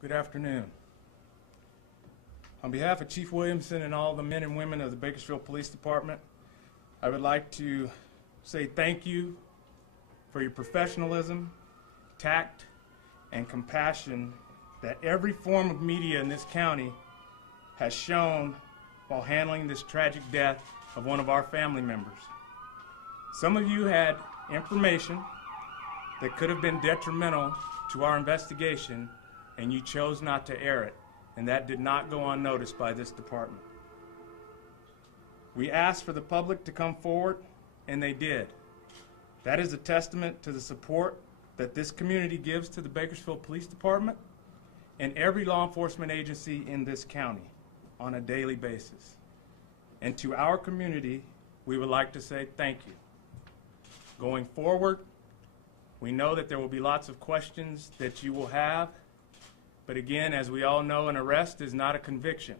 Good afternoon. On behalf of Chief Williamson and all the men and women of the Bakersfield Police Department, I would like to say thank you for your professionalism, tact, and compassion that every form of media in this county has shown while handling this tragic death of one of our family members. Some of you had information that could have been detrimental to our investigation, and you chose not to air it, and that did not go unnoticed by this department. We asked for the public to come forward, and they did. That is a testament to the support that this community gives to the Bakersfield Police Department and every law enforcement agency in this county on a daily basis. And to our community, we would like to say thank you. Going forward, we know that there will be lots of questions that you will have, but again, as we all know, an arrest is not a conviction.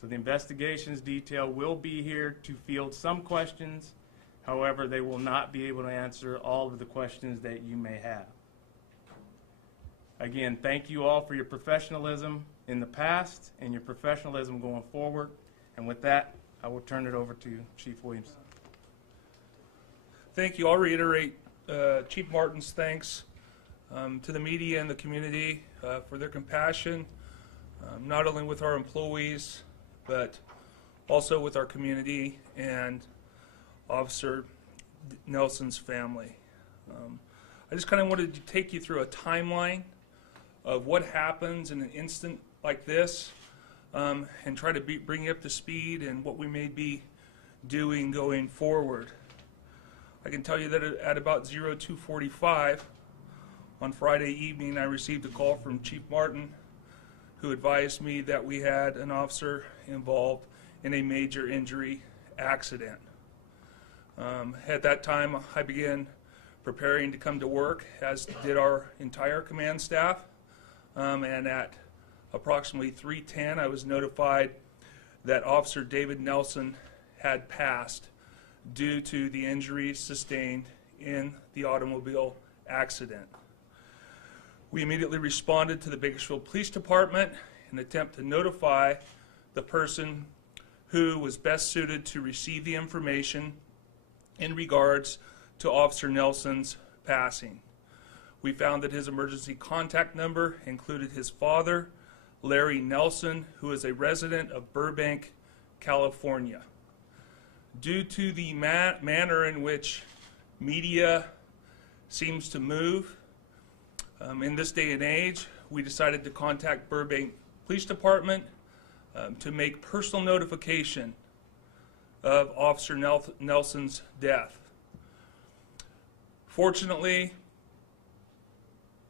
So the investigations detail will be here to field some questions. However, they will not be able to answer all of the questions that you may have. Again, thank you all for your professionalism in the past and your professionalism going forward. And with that, I will turn it over to Chief Williamson. Thank you. I'll reiterate Chief Martin's thanks to the media and the community for their compassion, not only with our employees, but also with our community and Officer Nelson's family. I just kind of wanted to take you through a timeline of what happens in an instant like this, and try to bring you up to speed and what we may be doing going forward. I can tell you that at about 02:45 on Friday evening, I received a call from Chief Martin, who advised me that we had an officer involved in a major injury accident. At that time, I began preparing to come to work, as did our entire command staff, and at approximately 3:10, I was notified that Officer David Nelson had passed due to the injuries sustained in the automobile accident. We immediately responded to the Bakersfield Police Department in an attempt to notify the person who was best suited to receive the information in regards to Officer Nelson's passing. We found that his emergency contact number included his father, Larry Nelson, who is a resident of Burbank, California. Due to the manner in which media seems to move in this day and age, we decided to contact Burbank Police Department to make personal notification of Officer Nelson's death. Fortunately,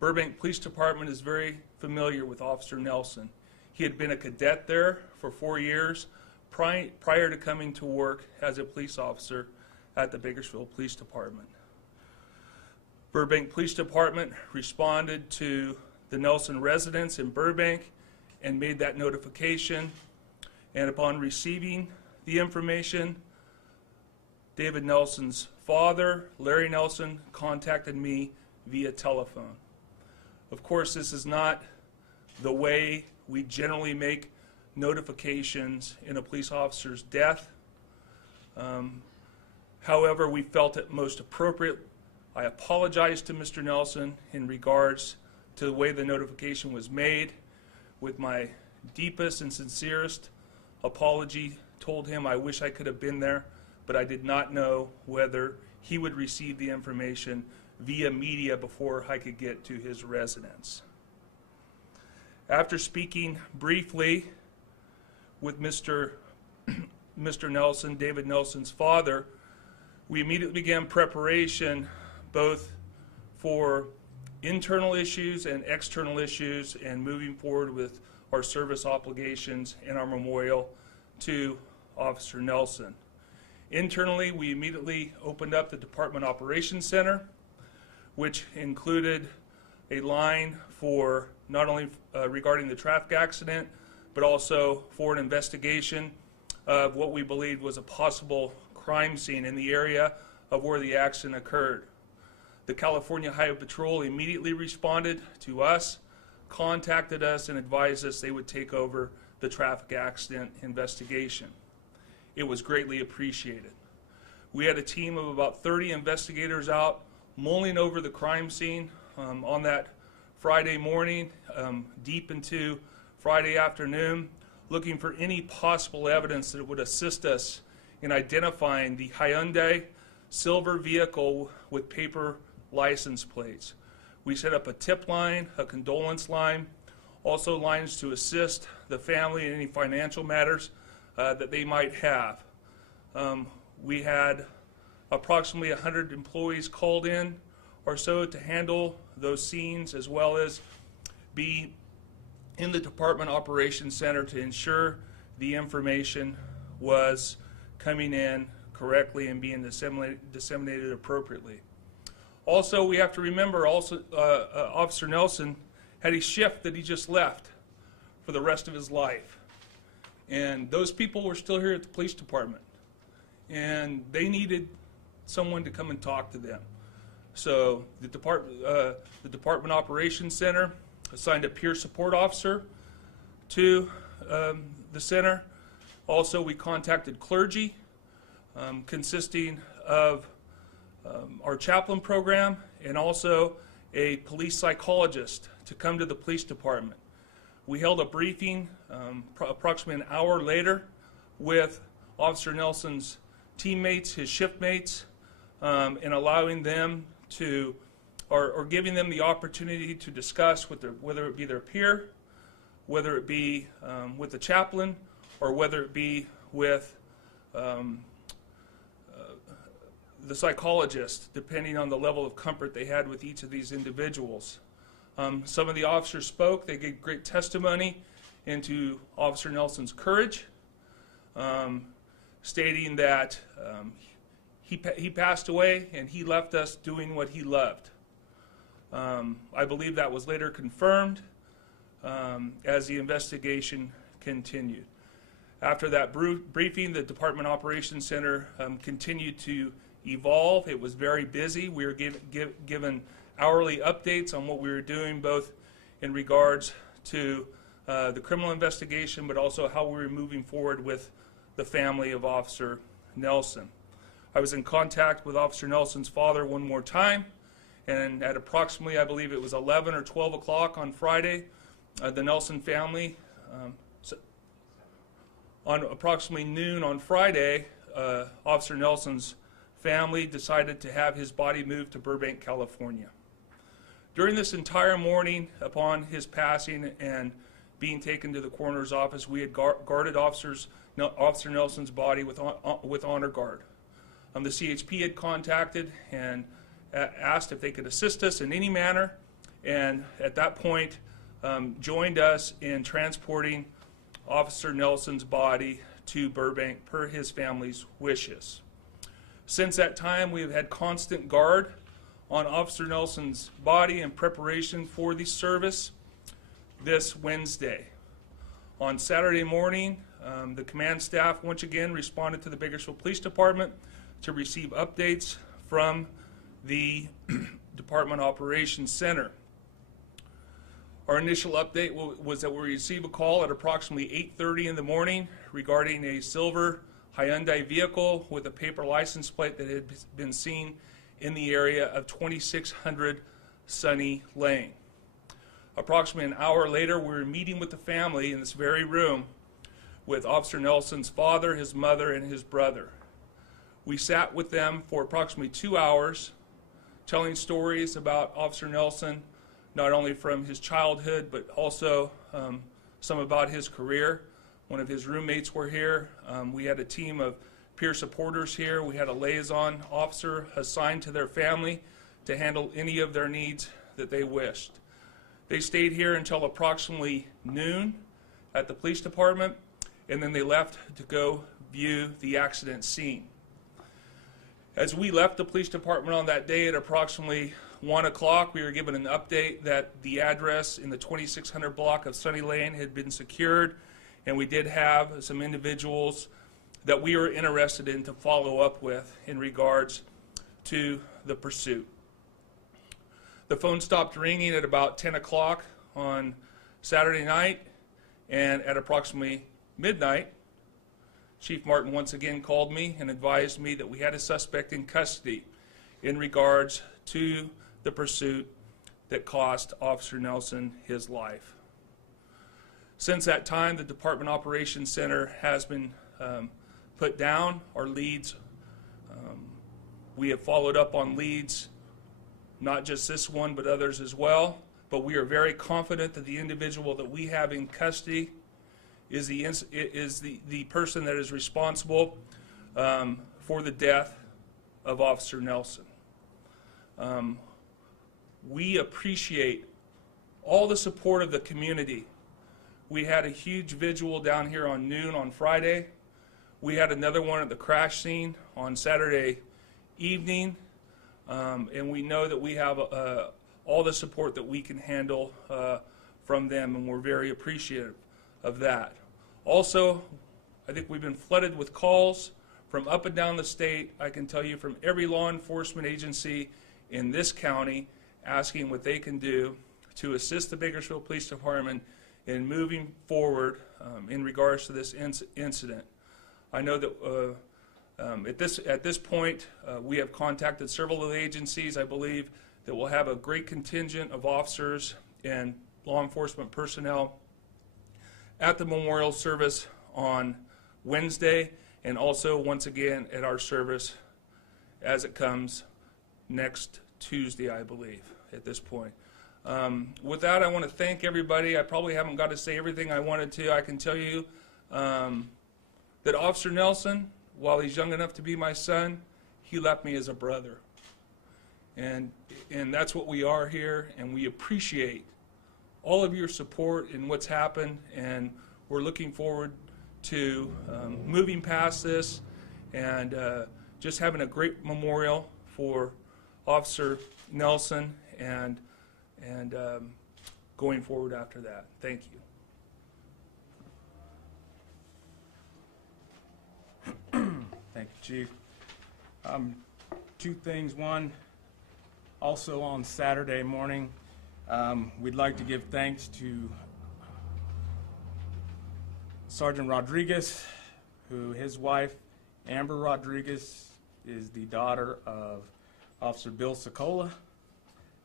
Burbank Police Department is very familiar with Officer Nelson. He had been a cadet there for 4 years prior to coming to work as a police officer at the Bakersfield Police Department. Burbank Police Department responded to the Nelson residence in Burbank and made that notification. And upon receiving the information, David Nelson's father, Larry Nelson, contacted me via telephone. Of course, this is not the way we generally make notifications in a police officer's death. However, we felt it most appropriate. I apologize to Mr. Nelson in regards to the way the notification was made. With my deepest and sincerest apology, told him I wish I could have been there, but I did not know whether he would receive the information via media before I could get to his residence. After speaking briefly with Mr. Nelson, David Nelson's father, we immediately began preparation both for internal issues and external issues and moving forward with our service obligations and our memorial to Officer Nelson. Internally, we immediately opened up the Department Operations Center, which included a line for not only regarding the traffic accident, but also for an investigation of what we believed was a possible crime scene in the area of where the accident occurred. The California Highway Patrol immediately responded to us contacted us and advised us they would take over the traffic accident investigation. It was greatly appreciated. We had a team of about 30 investigators out mulling over the crime scene on that Friday morning, deep into Friday afternoon, looking for any possible evidence that would assist us in identifying the Hyundai silver vehicle with paper license plates. We set up a tip line, a condolence line, also lines to assist the family in any financial matters that they might have. We had approximately 100 employees called in or so to handle those scenes, as well as be in the Department Operations Center to ensure the information was coming in correctly and being disseminated appropriately. Also, we have to remember Officer Nelson had a shift that he just left for the rest of his life. And those people were still here at the police department. And they needed someone to come and talk to them. So the Department Operations Center assigned a peer support officer to the center. Also, we contacted clergy, consisting of our chaplain program and also a police psychologist to come to the police department. We held a briefing approximately an hour later with Officer Nelson's teammates, his shift mates, and allowing them to, or giving them the opportunity to discuss with whether it be their peer, whether it be with the chaplain, or whether it be with the psychologist, depending on the level of comfort they had with each of these individuals. Some of the officers spoke. They gave great testimony into Officer Nelson's courage, stating that he passed away and he left us doing what he loved. I believe that was later confirmed as the investigation continued. After that briefing, the Department Operations Center continued to evolve. It was very busy. We were given hourly updates on what we were doing, both in regards to the criminal investigation, but also how we were moving forward with the family of Officer Nelson. I was in contact with Officer Nelson's father one more time, and at approximately, I believe it was 11 or 12 o'clock on Friday, the Nelson family, on approximately noon on Friday, Officer Nelson's family decided to have his body moved to Burbank, California. During this entire morning, upon his passing and being taken to the coroner's office, we had guarded Officer Nelson's body with honor guard. The CHP had contacted and asked if they could assist us in any manner, and at that point joined us in transporting Officer Nelson's body to Burbank per his family's wishes. Since that time, we have had constant guard on Officer Nelson's body in preparation for the service this Wednesday. On Saturday morning, the command staff once again responded to the Bakersfield Police Department to receive updates from the Department Operations Center. Our initial update was that we received a call at approximately 8:30 in the morning regarding a silver Hyundai vehicle with a paper license plate that had been seen in the area of 2600 Sunny Lane. Approximately an hour later, we were meeting with the family in this very room with Officer Nelson's father, his mother, and his brother. We sat with them for approximately 2 hours, telling stories about Officer Nelson, not only from his childhood, but also some about his career. One of his roommates were here. We had a team of peer supporters here. We had a liaison officer assigned to their family to handle any of their needs that they wished. They stayed here until approximately noon at the police department, and then they left to go view the accident scene. As we left the police department on that day at approximately 1 o'clock, we were given an update that the address in the 2600 block of Sunny Lane had been secured, and we did have some individuals that we were interested in to follow up with in regards to the pursuit. The phone stopped ringing at about 10 o'clock on Saturday night, and at approximately midnight, Chief Martin once again called me and advised me that we had a suspect in custody in regards to the pursuit that cost Officer Nelson his life. Since that time, the Department Operations Center has been put down. Our leads, we have followed up on leads, not just this one, but others as well. But we are very confident that the individual that we have in custody is the person that is responsible for the death of Officer Nelson. We appreciate all the support of the community. We had a huge vigil down here on noon on Friday. We had another one at the crash scene on Saturday evening. And we know that we have all the support that we can handle from them, and we're very appreciative of that. Also, I think we've been flooded with calls from up and down the state. I can tell you from every law enforcement agency in this county asking what they can do to assist the Bakersfield Police Department in moving forward in regards to this incident. I know that at this point we have contacted several of the agencies. I believe that we'll have a great contingent of officers and law enforcement personnel at the memorial service on Wednesday, and also once again at our service as it comes next Tuesday, I believe, at this point. With that, I want to thank everybody. I probably haven't got to say everything I wanted to. I can tell you that Officer Nelson, while he's young enough to be my son, he left me as a brother. And that's what we are here, and we appreciate all of your support in what's happened, and we're looking forward to moving past this and just having a great memorial for Officer Nelson and going forward after that. Thank you. Thank you, Chief. Two things. One, also on Saturday morning, we'd like to give thanks to Sergeant Rodriguez, who his wife, Amber Rodriguez, is the daughter of Officer Bill Sokola.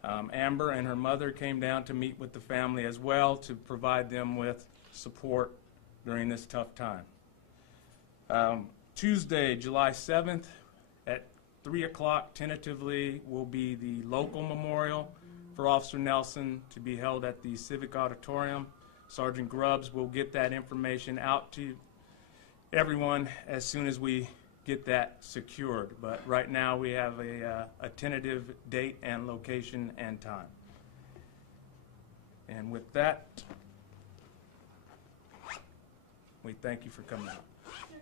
Amber and her mother came down to meet with the family as well to provide them with support during this tough time. Tuesday, July 7th at 3 o'clock tentatively will be the local memorial for Officer Nelson to be held at the Civic Auditorium. Sergeant Grubbs will get that information out to everyone as soon as we get that secured. But right now we have a tentative date and location and time. And with that, we thank you for coming out.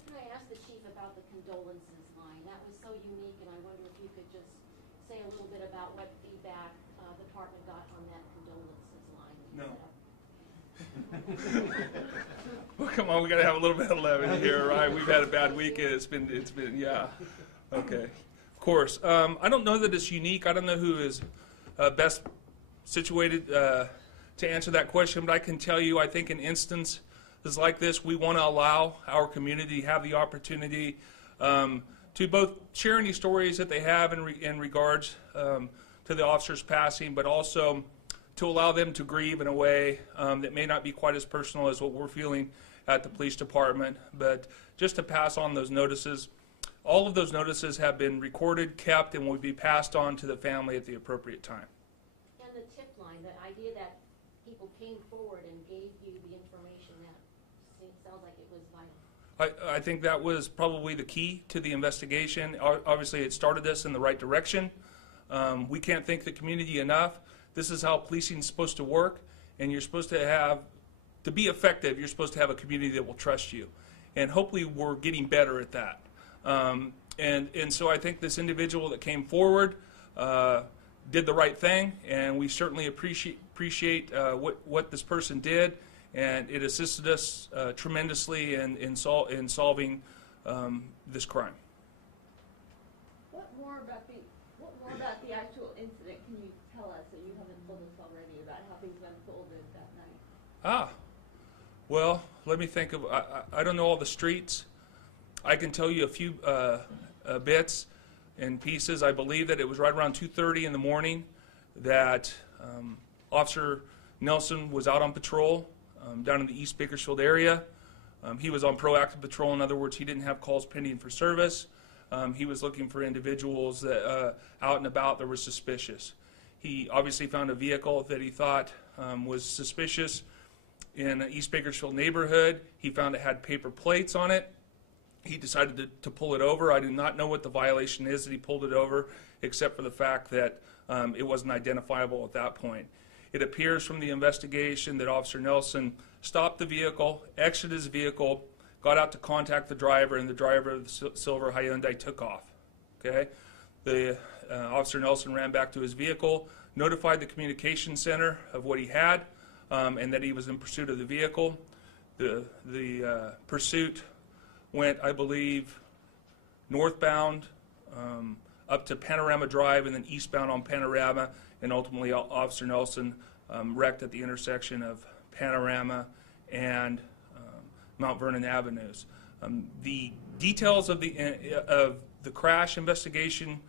Can I ask the chief about the condolences line? That was so unique, and I wonder if you could just say a little bit about what feedback the department got on that condolences line. No. Well, come on, we got to have a little bit of levity here, right? We've had a bad weekend. It's been, yeah. Okay. Of course. I don't know that it's unique. I don't know who is best situated to answer that question, but I can tell you, I think in instances like this, we want to allow our community to have the opportunity to both share any stories that they have in regards to the officer's passing, but also to allow them to grieve in a way that may not be quite as personal as what we're feeling at the police department, but just to pass on those notices. All of those notices have been recorded, kept, and will be passed on to the family at the appropriate time. And the tip line, the idea that people came forward and gave you the information, that sounds like it was vital. I think that was probably the key to the investigation. Obviously, it started us in the right direction. We can't thank the community enough. This is how policing is supposed to work, and you're supposed to have, to be effective, you're supposed to have a community that will trust you. And hopefully we're getting better at that. And so I think this individual that came forward did the right thing, and we certainly appreciate what this person did, and it assisted us tremendously in solving this crime. What more about the actual incident can you tell us that you haven't told us already about how things unfolded that Well, let me think of, I don't know all the streets. I can tell you a few bits and pieces. I believe that it was right around 2:30 in the morning that Officer Nelson was out on patrol down in the East Bakersfield area. He was on proactive patrol. In other words, he didn't have calls pending for service. He was looking for individuals that, out and about that were suspicious. He obviously found a vehicle that he thought was suspicious in the East Bakersfield neighborhood. He found it had paper plates on it. He decided to pull it over. I do not know what the violation is that he pulled it over, except for the fact that it wasn't identifiable at that point. It appears from the investigation that Officer Nelson stopped the vehicle, exited his vehicle, got out to contact the driver, and the driver of the silver Hyundai took off. Okay, the Officer Nelson ran back to his vehicle, notified the communication center of what he had, and that he was in pursuit of the vehicle. The pursuit went, I believe, northbound up to Panorama Drive and then eastbound on Panorama, and ultimately Officer Nelson wrecked at the intersection of Panorama and Mount Vernon Avenues. The details of the crash investigation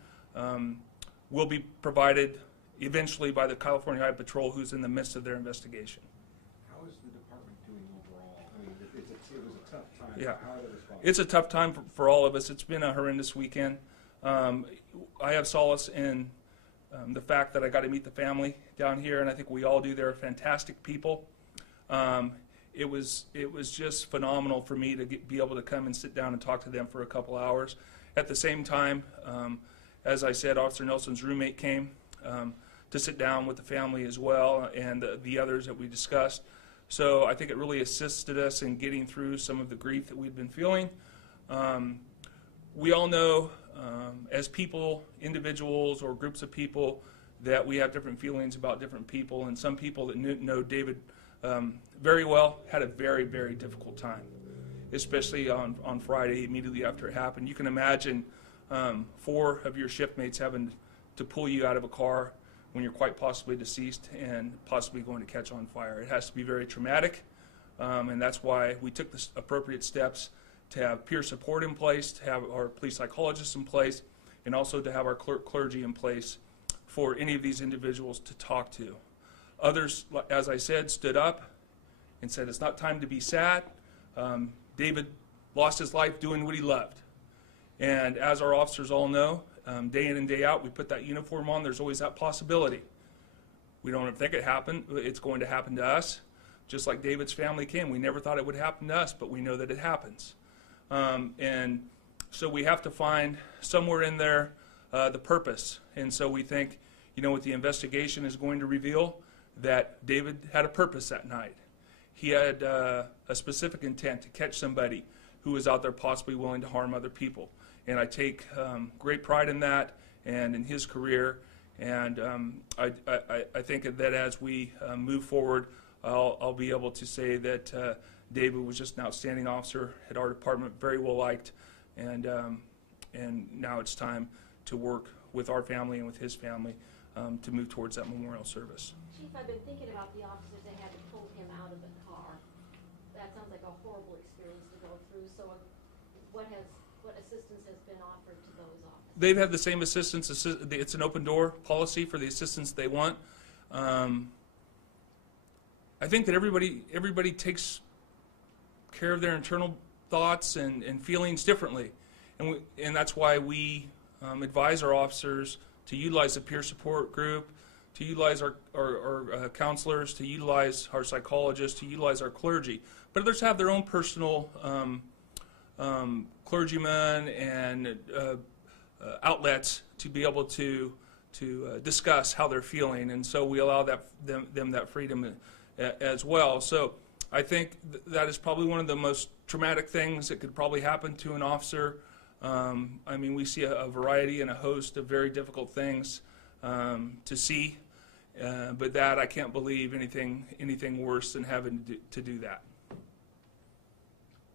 will be provided eventually by the California Highway Patrol, who's in the midst of their investigation. How is the department doing overall? I mean, it was a tough time. Yeah. How did it respond? It's a tough time for all of us. It's been a horrendous weekend. I have solace in the fact that I got to meet the family down here, and I think we all do. They're fantastic people. It was just phenomenal for me to be able to come and sit down and talk to them for a couple hours. At the same time, as I said, Officer Nelson's roommate came to sit down with the family as well, and the others that we discussed. So I think it really assisted us in getting through some of the grief that we've been feeling. We all know, as people, individuals or groups of people, that we have different feelings about different people, and some people that know David very well had a very, very difficult time, especially on Friday immediately after it happened. You can imagine 4 of your shipmates having to pull you out of a car when you're quite possibly deceased and possibly going to catch on fire. It has to be very traumatic, and that's why we took the appropriate steps to have peer support in place, to have our police psychologists in place, and also to have our clergy in place for any of these individuals to talk to. Others, as I said, stood up and said, it's not time to be sad. David lost his life doing what he loved. And as our officers all know, day in and day out, we put that uniform on, there's always that possibility. We don't think it happened, it's going to happen to us. Just like David's family came, we never thought it would happen to us, but we know that it happens. And so we have to find somewhere in there the purpose. And so we think, what the investigation is going to reveal, that David had a purpose that night. He had a specific intent to catch somebody who was out there possibly willing to harm other people. And I take great pride in that and in his career. And I think that as we move forward, I'll be able to say that David was just an outstanding officer at our department, very well liked. And now it's time to work with our family and with his family to move towards that memorial service. Chief, I've been thinking about the officers that had to pull him out of the car. That sounds like a horrible experience to go through. So what assistance has been offered to those officers? They've had the same assistance. It's an open door policy for the assistance they want. I think that everybody takes care of their internal thoughts and feelings differently. And that's why we advise our officers to utilize the peer support group, to utilize our counselors, to utilize our psychologists, to utilize our clergy. But others have their own personal clergymen and outlets to be able to discuss how they're feeling, and so we allow them that freedom as well. So I think that is probably one of the most traumatic things that could probably happen to an officer. I mean, we see a variety and a host of very difficult things to see, but that I can't believe anything worse than having to do that.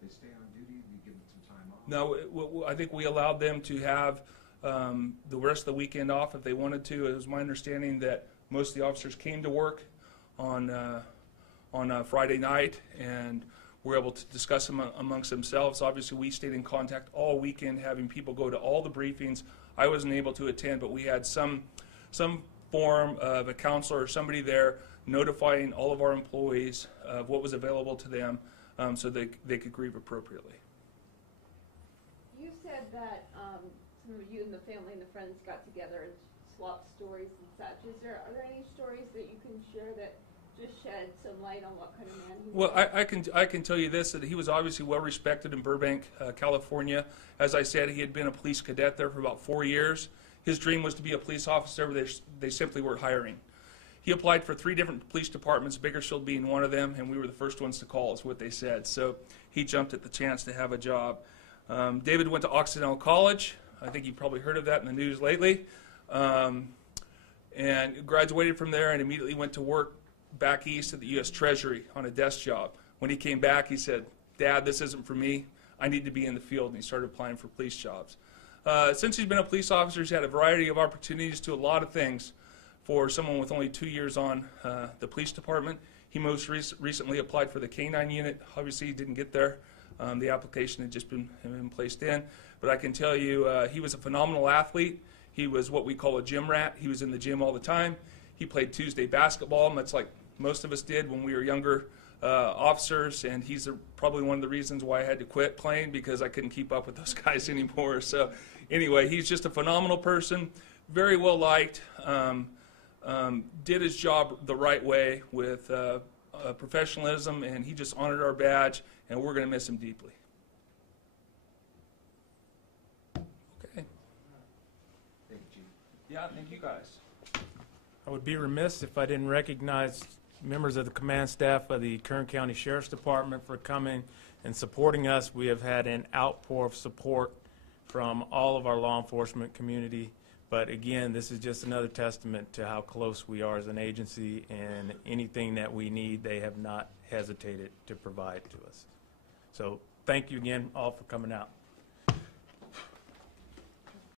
They stay on duty? You give them some time off? No, I think we allowed them to have the rest of the weekend off if they wanted to. It was my understanding that most of the officers came to work on on Friday night, and were able to discuss them amongst themselves. Obviously, we stayed in contact all weekend, having people go to all the briefings. I wasn't able to attend, but we had some form of a counselor or somebody there notifying all of our employees of what was available to them, so they could grieve appropriately. You said that some of you and the family and the friends got together and swapped stories and such. Are there any stories that you can share that just shed some light on what kind of man he was? Well, I can tell you this, that he was obviously well respected in Burbank, California. As I said, he had been a police cadet there for about 4 years. His dream was to be a police officer, but they simply weren't hiring. He applied for 3 different police departments, Bakersfield being one of them, and we were the first ones to call, is what they said. So he jumped at the chance to have a job. David went to Occidental College. I think you've probably heard of that in the news lately. And graduated from there and immediately went to work back east at the U.S. Treasury on a desk job. When he came back, he said, "Dad, this isn't for me. I need to be in the field," and he started applying for police jobs. Since he's been a police officer, he's had a variety of opportunities to do a lot of things. For someone with only 2 years on the police department, he most recently applied for the K-9 unit. Obviously, he didn't get there. The application had just been placed in. But I can tell you, he was a phenomenal athlete. He was what we call a gym rat. He was in the gym all the time. He played Tuesday basketball, much like most of us did when we were younger officers, and he's probably one of the reasons why I had to quit playing, because I couldn't keep up with those guys anymore. So anyway, he's just a phenomenal person, very well liked, did his job the right way with professionalism, and he just honored our badge, and we're going to miss him deeply. Okay. Thank you, Chief. Yeah, thank you guys. I would be remiss if I didn't recognize members of the command staff of the Kern County Sheriff's Department for coming and supporting us. We have had an outpour of support from all of our law enforcement community. But again, this is just another testament to how close we are as an agency, and anything that we need, they have not hesitated to provide to us. So thank you again all for coming out.